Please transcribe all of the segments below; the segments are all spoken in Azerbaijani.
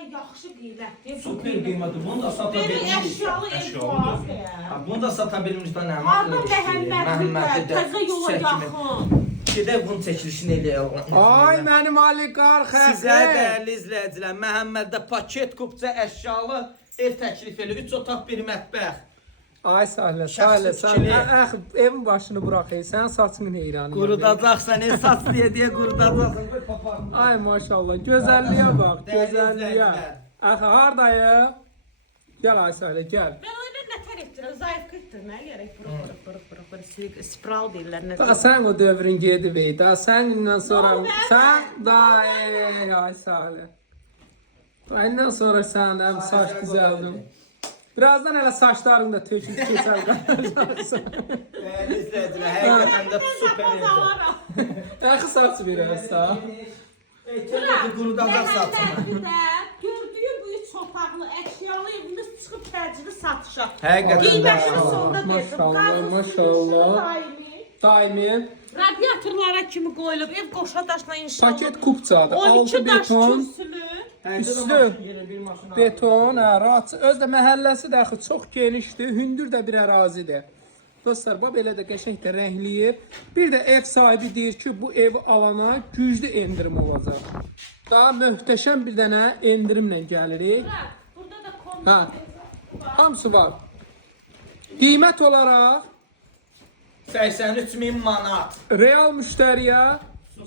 Ümumiyyətlə yaxşı qiymətdir. Super qiyməti. Bunu da sata Belə bilmirik. əşyalı ev boğazdır ya. Bunu da sata bilmirik də nə Harda Məhəmmədli də, təzə yola yaxın. Gedək bunun çəkilişini eləyək. Ay mənim oliqar xəstə. Sizə dəyərli izləyicilər, Məhəmməddə paket kupça əşyalı ev təklif edir. 3 otaq, 1 mətbəx. Ay Sahlə, Şəxsi sən fikri. əx evin başını burax, sən saçını heyranım. Qurudacaqsan, saç deyə qurudacaqsan. Qoy papağını. Ay maşallah, gözəlliyə bax, Dəyərli gözəlliyə. izləyicilər. Əx hardayıq? Gəl ay Sahlə, gəl. Mən oyuna nətər etdirəm, zayıf etdirmə gərək. Bırıq, spiral deyirlər. Da sən o dövrün gedib ey, da səninlə sonra Yo, mən- sən da ay Sahlə. Ondan sonra sən həm saç düzəldin. Birazdan elə saçlarını da töküb keçər qalacaqsan. Dəyərli izləyicilər, həqiqətən də super evdir. Əxi saç verərsən. Ehtiyatlı qurudacaq saçını. Məhəmmədlidə gördüyü bu üç otaqlı əşyalı evində çıxıb təcili satışa. Həqiqətən də. Qiymətini sonda verdim. Maşallah, Qazısı, maşallah. daimi. Daimi Radiatorlara kimi qoyulub, ev qoşa daşla inşallah. paket kupçadır. 12 Altı daş beton, kürsülü. üstü beton, ərazi. Öz də məhəlləsi də axı çox genişdir. Hündür də bir ərazidir. Dostlar, bax belə də qəşəng də rəngləyib. Bir də ev sahibi deyir ki, bu evi alana güclü endirim olacaq. Daha möhtəşəm bir dənə endirimlə gəlirik. Burada da kombi. Hə. Hamısı var. Qiymət olaraq 83.000 manat. real müştəriyə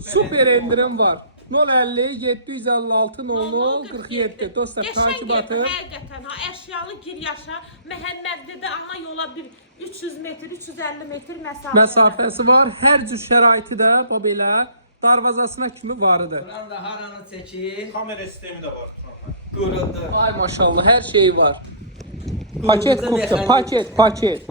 super endirim var. 050 756 00 47. Dostlar, takip atın. Həqiqətən ha, əşyalı gir yaşa. Məhəmmədlidə ana yola bir 300 metr, 350 metr məsafə. Məsafəsi var. Hər cür şəraiti də bax belə darvazasına kimi varıdır. Buran da haranı çəkir. Kamera sistemi de var. Qurudu. Ay maşallah, hər şey var. Paket kupça, paket.